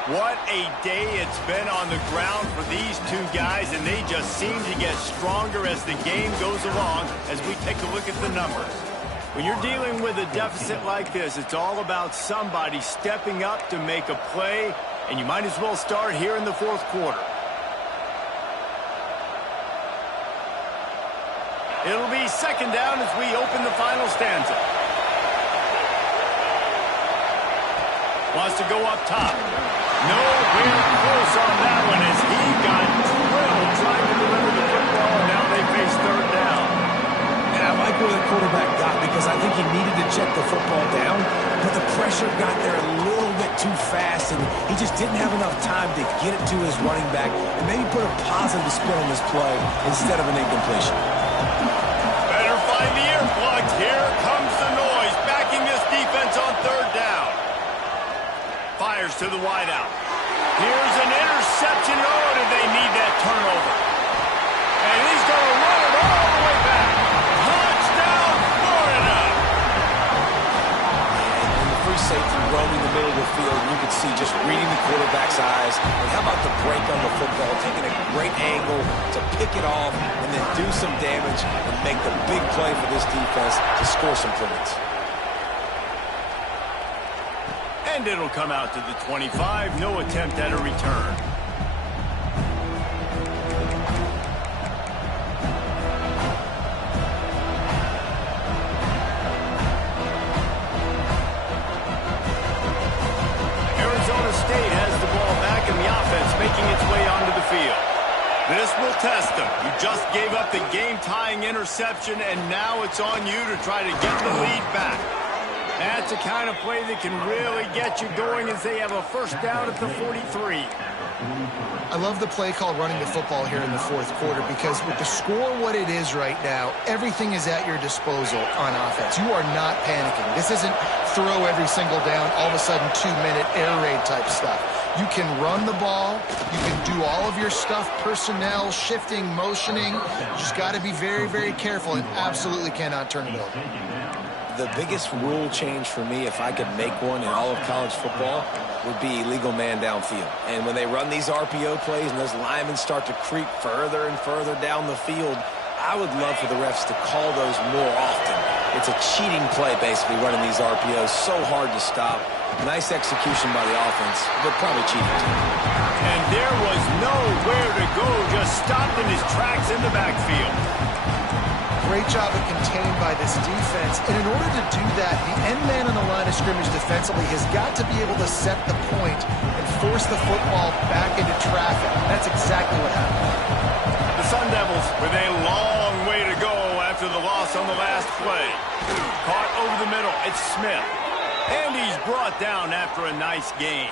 What a day it's been on the ground for these two guys, and they just seem to get stronger as the game goes along as we take a look at the numbers. When you're dealing with a deficit like this, it's all about somebody stepping up to make a play, and you might as well start here in the 4th quarter. It'll be 2nd down as we open the final stanza. Wants to go up top. Nowhere close on that one as he got drilled trying to deliver the football, and now they face 3rd down. And I like where the quarterback got because I think he needed to check the football down, but the pressure got there a little bit too fast, and he just didn't have enough time to get it to his running back and maybe put a positive spin on this play instead of an incompletion. Better find the earplugs. Here comes the noise, backing this defense on 3rd down. Fires to the wideout. Here's an interception. Oh, did they need that turnover? And he's going to run it all the way back. Touchdown, Florida! And the free safety roaming the middle of the field, you can see just reading the quarterback's eyes. And how about the break on the football, taking a great angle to pick it off and then do some damage and make the big play for this defense to score some points. And it'll come out to the 25. No attempt at a return. Arizona State has the ball back in the offense, making its way onto the field. This will test them. You just gave up the game-tying interception, and now it's on you to try to get the lead back. That's the kind of play that can really get you going as they have a 1st down at the 43. I love the play call running the football here in the fourth quarter because with the score what it is right now, everything is at your disposal on offense. You are not panicking. This isn't throw every single down, all of a sudden 2-minute air raid type stuff. You can run the ball. You can do all of your stuff, personnel, shifting, motioning. You just got to be very, very careful and absolutely cannot turn it over. The biggest rule change for me, if I could make one in all of college football, would be illegal man downfield. And when they run these RPO plays and those linemen start to creep further and further down the field, I would love for the refs to call those more often. It's a cheating play, basically, running these RPOs. So hard to stop. Nice execution by the offense, but probably cheating too. And there was nowhere to go, just stopped in his tracks in the backfield. Great job of contained by this defense. And in order to do that, the end man on the line of scrimmage defensively has got to be able to set the point and force the football back into traffic. That's exactly what happened. The Sun Devils with a long way to go after the loss on the last play. Caught over the middle. It's Smith. And he's brought down after a nice gain.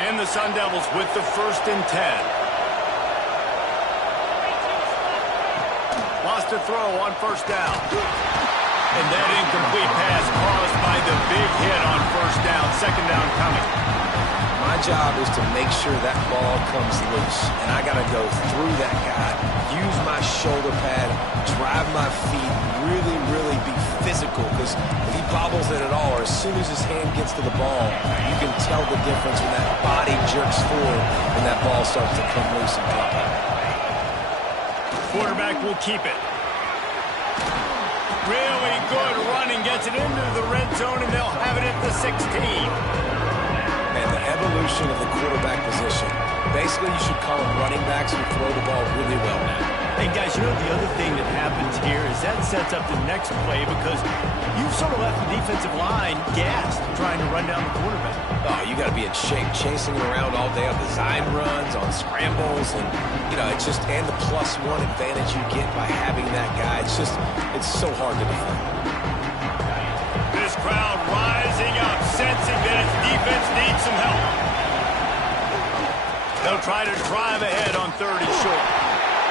And the Sun Devils with the 1st and 10. Lost a throw on 1st down. And that incomplete pass caused by the big hit on 1st down. 2nd down coming. My job is to make sure that ball comes loose. And I got to go through that guy, use my shoulder pad, drive my feet, really be physical. Because if he bobbles it at all, or as soon as his hand gets to the ball, you can tell the difference when that body jerks forward and that ball starts to come loose and pop out. Quarterback will keep it. Really good running, gets it into the red zone, and they'll have it at the 16. And the evolution of the quarterback position. Basically, you should call them running backs who throw the ball really well now. And guys, you know the other thing that happens here is that sets up the next play because you've sort of left the defensive line gassed trying to run down the quarterback. Oh, you got to be in shape, chasing him around all day on design runs, on scrambles, and it's just and the +1 advantage you get by having that guy. It's so hard to defend. This crowd rising up, sensing that its defense needs some help. They'll try to drive ahead on 3rd and short.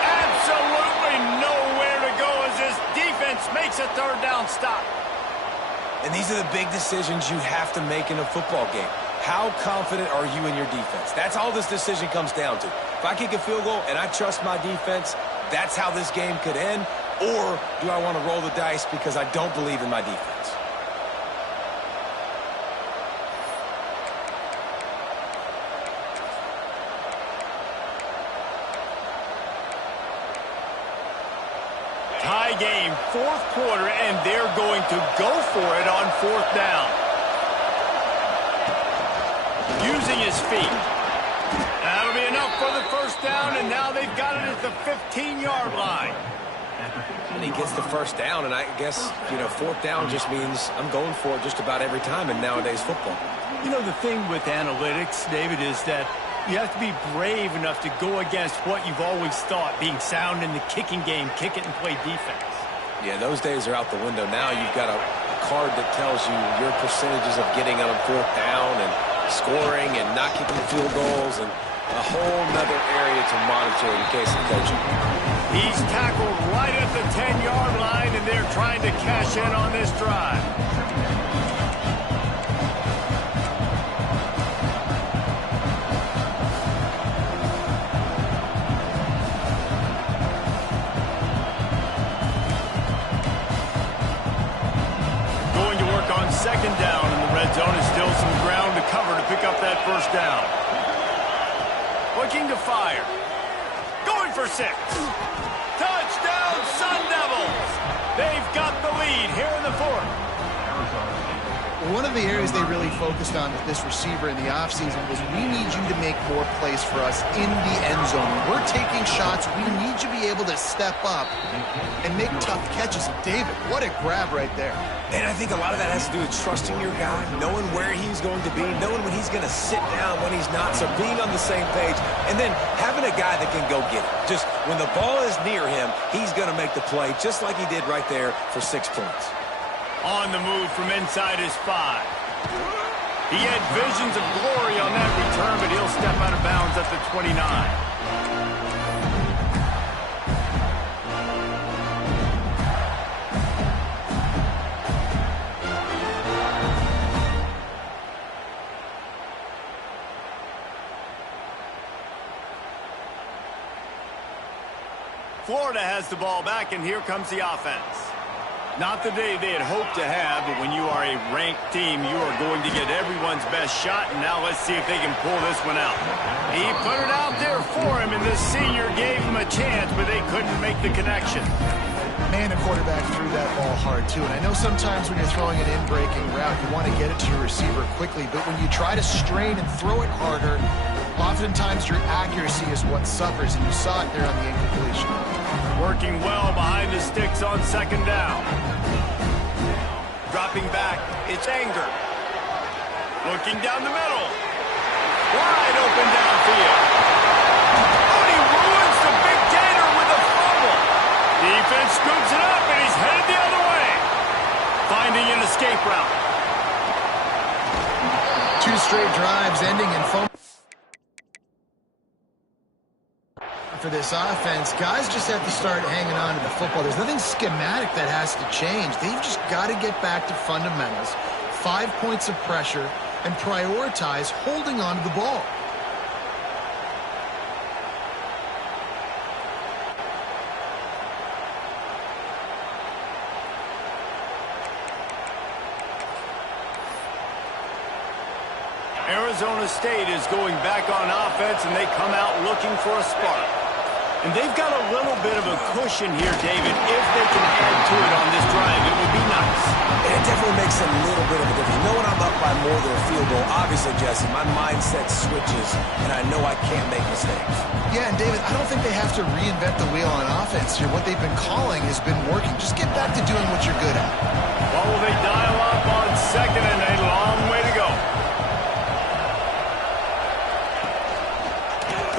Absolutely nowhere to go as this defense makes a 3rd down stop. And these are the big decisions you have to make in a football game. How confident are you in your defense? That's all this decision comes down to. If I kick a field goal and I trust my defense, that's how this game could end. Or do I want to roll the dice because I don't believe in my defense? Tie game, 4th quarter, and they're going to go for it on 4th down. Using his feet. That'll be enough for the 1st down, and now they've got it at the 15-yard line. And he gets the 1st down, and I guess, 4th down just means I'm going for it just about every time in nowadays football. The thing with analytics, David, is that you have to be brave enough to go against what you've always thought, being sound in the kicking game, kick it and play defense. Yeah, those days are out the window. Now you've got a card that tells you your percentages of getting on 4th down and scoring and not kicking field goals and a whole nother area to monitor in case of coaching. He's tackled right at the 10-yard line, and they're trying to cash in on this drive. On 2nd down in the red zone is still some ground to cover to pick up that 1st down. Looking to fire. Going for 6. Touchdown, Sun Devils! They've got the lead here in the 4th. One of the areas they really focused on with this receiver in the offseason was we need you to make more plays for us in the end zone. When we're taking shots, we need you to be able to step up and make tough catches. And David, what a grab right there. And I think a lot of that has to do with trusting your guy, knowing where he's going to be, knowing when he's going to sit down, when he's not, so being on the same page, and then having a guy that can go get it. Just when the ball is near him, he's going to make the play, just like he did right there for 6 points. On the move from inside his 5. He had visions of glory on that return, but he'll step out of bounds at the 29. Florida has the ball back, and here comes the offense. Not the day they had hoped to have, but when you are a ranked team, you are going to get everyone's best shot, and now let's see if they can pull this one out. He put it out there for him, and the senior gave him a chance, but they couldn't make the connection. Man, the quarterback threw that ball hard, too. And I know sometimes when you're throwing an in-breaking route, you want to get it to your receiver quickly, but when you try to strain and throw it harder, oftentimes your accuracy is what suffers, and you saw it there on the incompletion. Working well behind the sticks on 2nd down. Dropping back, it's Anger. Looking down the middle. Wide open downfield. Oh, he ruins the big gator with a fumble. Defense scoops it up, and he's headed the other way. Finding an escape route. 2 straight drives ending in fumble. For this offense, guys just have to start hanging on to the football. There's nothing schematic that has to change. They've just got to get back to fundamentals, 5 points of pressure, and prioritize holding on to the ball. Arizona State is going back on offense, and they come out looking for a spark. And they've got a little bit of a cushion here, David. If they can add to it on this drive, it would be nice. And it definitely makes a little bit of a difference. Knowing I'm up by more than a field goal, obviously, Jesse, my mindset switches, and I know I can't make mistakes. Yeah, and David, I don't think they have to reinvent the wheel on offense here. What they've been calling has been working. Just get back to doing what you're good at. Well, will they dial up on 2nd and a long way to go?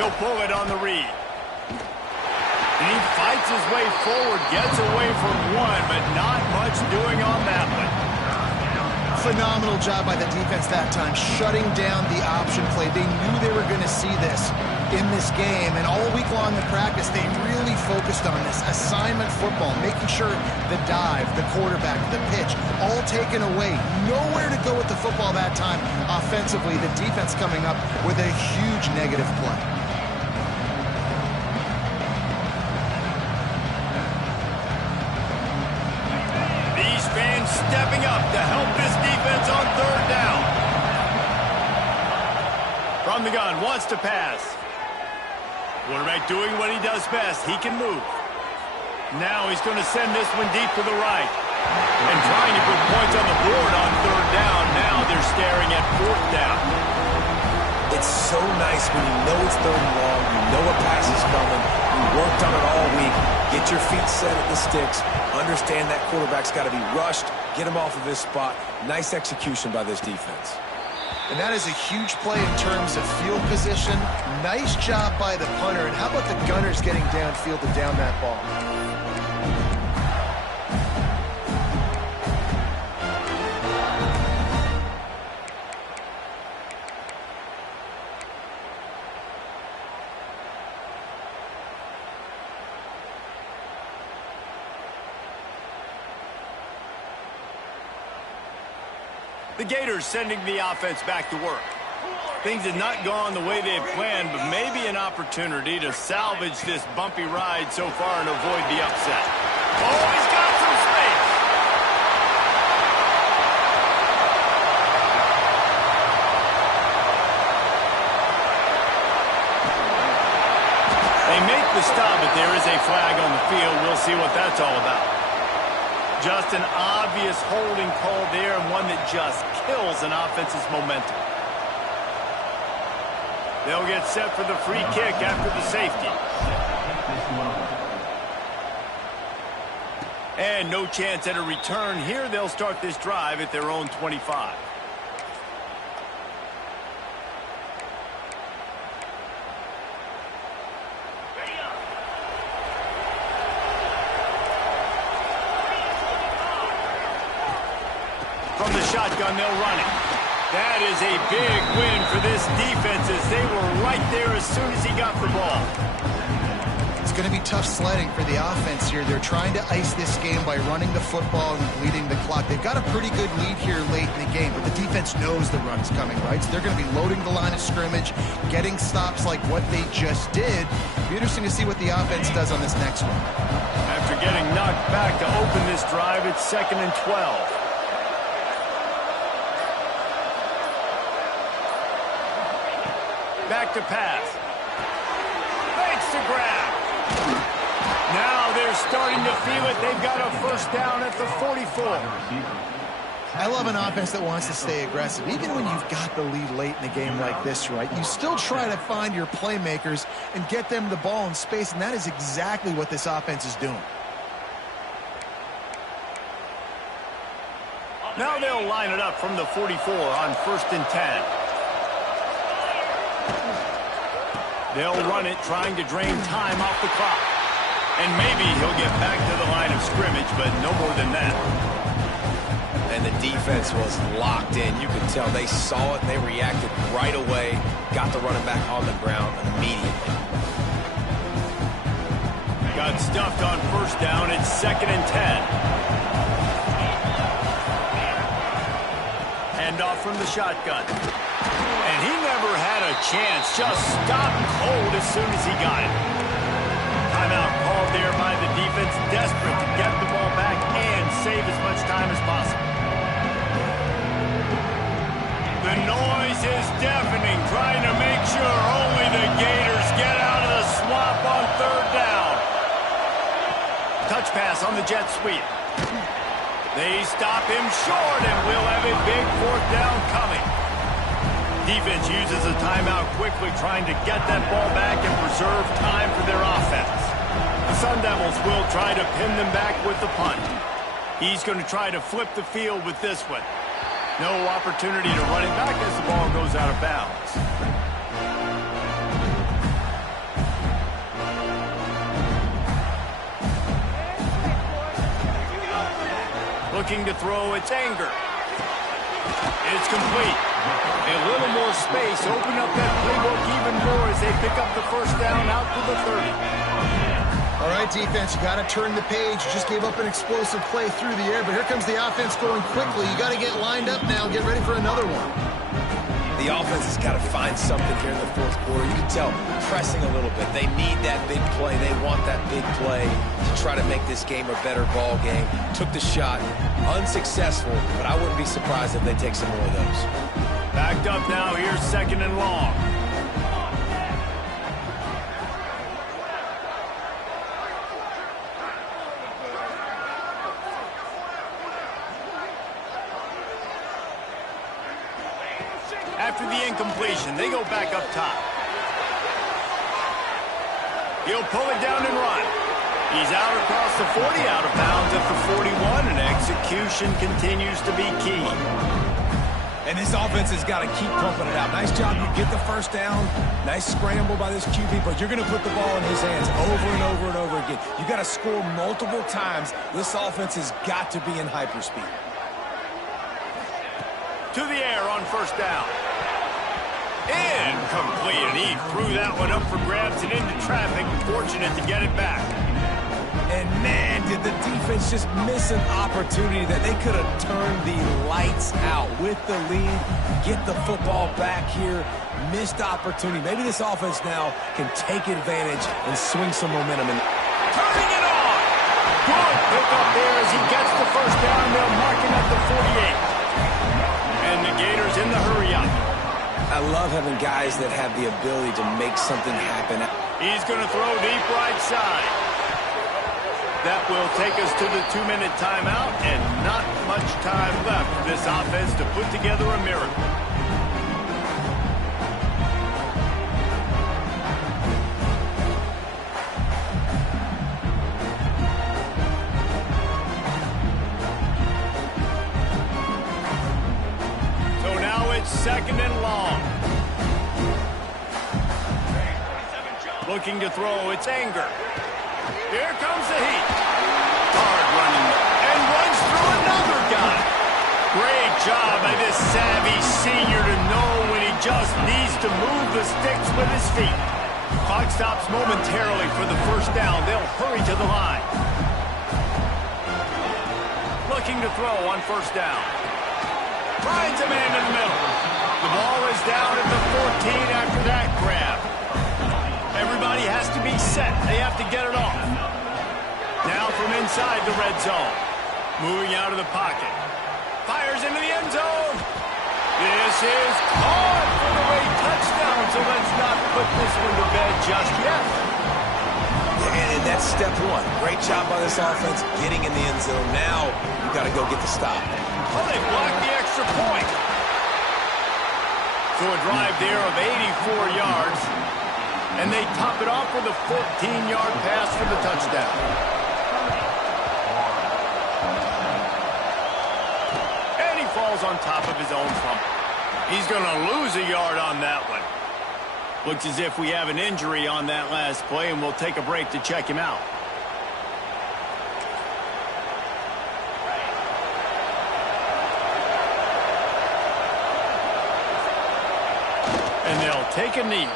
He'll pull it on the read. And he fights his way forward, gets away from one, but not much doing on that one. Phenomenal job by the defense that time, shutting down the option play. They knew they were going to see this in this game, and all week long in practice, they really focused on this assignment football, making sure the dive, the quarterback, the pitch, all taken away. Nowhere to go with the football that time offensively. The defense coming up with a huge negative play. Stepping up to help this defense on 3rd down. From the gun, wants to pass. Quarterback doing what he does best. He can move. Now he's going to send this one deep to the right. And trying to put points on the board on 3rd down. Now they're staring at 4th down. It's so nice when you know it's 3rd and long, you know a pass is coming, you worked on it all week, get your feet set at the sticks, understand that quarterback's got to be rushed, get him off of his spot. Nice execution by this defense. And that is a huge play in terms of field position. Nice job by the punter. And how about the gunners getting downfield to down that ball? The Gators sending the offense back to work. Things have not gone the way they had planned, but maybe an opportunity to salvage this bumpy ride so far and avoid the upset. Oh, he's got some space. They make the stop, but there is a flag on the field. We'll see what that's all about. Just an obvious holding call there, and one that just kills an offense's momentum. They'll get set for the free kick after the safety. And no chance at a return here. They'll start this drive at their own 25. From the shotgun, they'll run it. That is a big win for this defense as they were right there as soon as he got the ball. It's going to be tough sledding for the offense here. They're trying to ice this game by running the football and bleeding the clock. They've got a pretty good lead here late in the game, but the defense knows the run's coming, right? So they're going to be loading the line of scrimmage, getting stops like what they just did. It'll be interesting to see what the offense does on this next one. After getting knocked back to open this drive, it's 2nd and 12. Back to pass. Fakes to grab. Now they're starting to feel it. They've got a first down at the 44. I love an offense that wants to stay aggressive. Even when you've got the lead late in the game like this, right, you still try to find your playmakers and get them the ball in space, and that is exactly what this offense is doing. Now they'll line it up from the 44 on 1st and 10. They'll run it, trying to drain time off the clock. And maybe he'll get back to the line of scrimmage, but no more than that. And the defense was locked in. You could tell they saw it. They reacted right away. Got the running back on the ground immediately. Got stuffed on 1st down. It's 2nd and 10. Handoff from the shotgun. And he never had a chance. Just stopped cold as soon as he got it. Timeout called there by the defense, desperate to get the ball back and save as much time as possible. The noise is deafening, trying to make sure only the Gators get out of the swamp on 3rd down. Touch pass on the jet sweep. They stop him short, and we'll have a big 4th down coming. Defense uses a timeout quickly, trying to get that ball back and preserve time for their offense. The Sun Devils will try to pin them back with the punt. He's going to try to flip the field with this one. No opportunity to run it back as the ball goes out of bounds. Looking to throw, it's Anger. It's complete. A little more space, open up that playbook even more as they pick up the 1st down out to the 30. All right, defense, you got to turn the page. You just gave up an explosive play through the air, but here comes the offense going quickly. You got to get lined up now, get ready for another one. The offense has got to find something here in the 4th quarter. You can tell pressing a little bit. They need that big play. They want that big play to try to make this game a better ball game. Took the shot, unsuccessful, but I wouldn't be surprised if they take some more of those. Backed up now, here's 2nd and long. After the incompletion, they go back up top. He'll pull it down and run. He's out across the 40, out of bounds at the 41, and execution continues to be key. And this offense has got to keep pumping it out. Nice job. You get the 1st down. Nice scramble by this QB, but you're going to put the ball in his hands over and over and over again. You got to score multiple times. This offense has got to be in hyperspeed. To the air on 1st down. Incomplete, and he threw that one up for grabs and into traffic. Fortunate to get it back. And man, did the defense just miss an opportunity that they could have turned the lights out with the lead, get the football back here. Missed opportunity. Maybe this offense now can take advantage and swing some momentum. Turning it on! Good pick up there as he gets the 1st down. They'll mark him at the 48. And the Gators in the hurry up. I love having guys that have the ability to make something happen. He's going to throw deep right side. That will take us to the 2-minute timeout, and not much time left for this offense to put together a miracle. So now it's 2nd and long. Looking to throw, it's Anger. Here comes the heat. Hard running, and runs through another guy. Great job by this savvy senior to know when he just needs to move the sticks with his feet. Clock stops momentarily for the first down. They'll hurry to the line. Looking to throw on 1st down. Finds a man in the middle. The ball is down at the 14 after that grab. Everybody has to be set. They have to get it off. Now from inside the red zone. Moving out of the pocket. Fires into the end zone. This is caught for the late touchdown, so let's not put this one to bed just yet. And that's step one. Great job by this offense getting in the end zone. Now you got to go get the stop. Oh, they blocked the extra point. So a drive there of 84 yards. And they top it off with a 14-yard pass for the touchdown. And he falls on top of his own fumble. He's going to lose a yard on that one. Looks as if we have an injury on that last play, and we'll take a break to check him out. And they'll take a knee.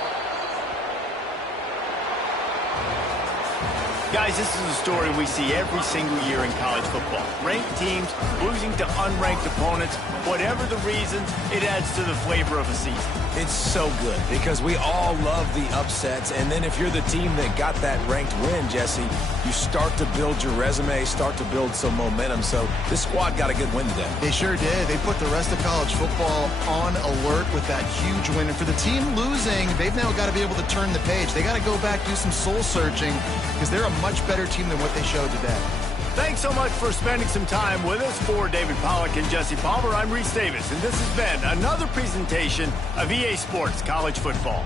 Guys, this is a story we see every single year in college football. Ranked teams losing to unranked opponents. Whatever the reasons, it adds to the flavor of a season. It's so good because we all love the upsets. And then if you're the team that got that ranked win, Jesse, you start to build your resume, start to build some momentum. So this squad got a good win today. They sure did. They put the rest of college football on alert with that huge win. And for the team losing, they've now got to be able to turn the page. They got to go back, do some soul searching, because they're a much better team than what they showed today. Thanks so much for spending some time with us. For David Pollack and Jesse Palmer, I'm Reese Davis, and this has been another presentation of EA Sports College Football.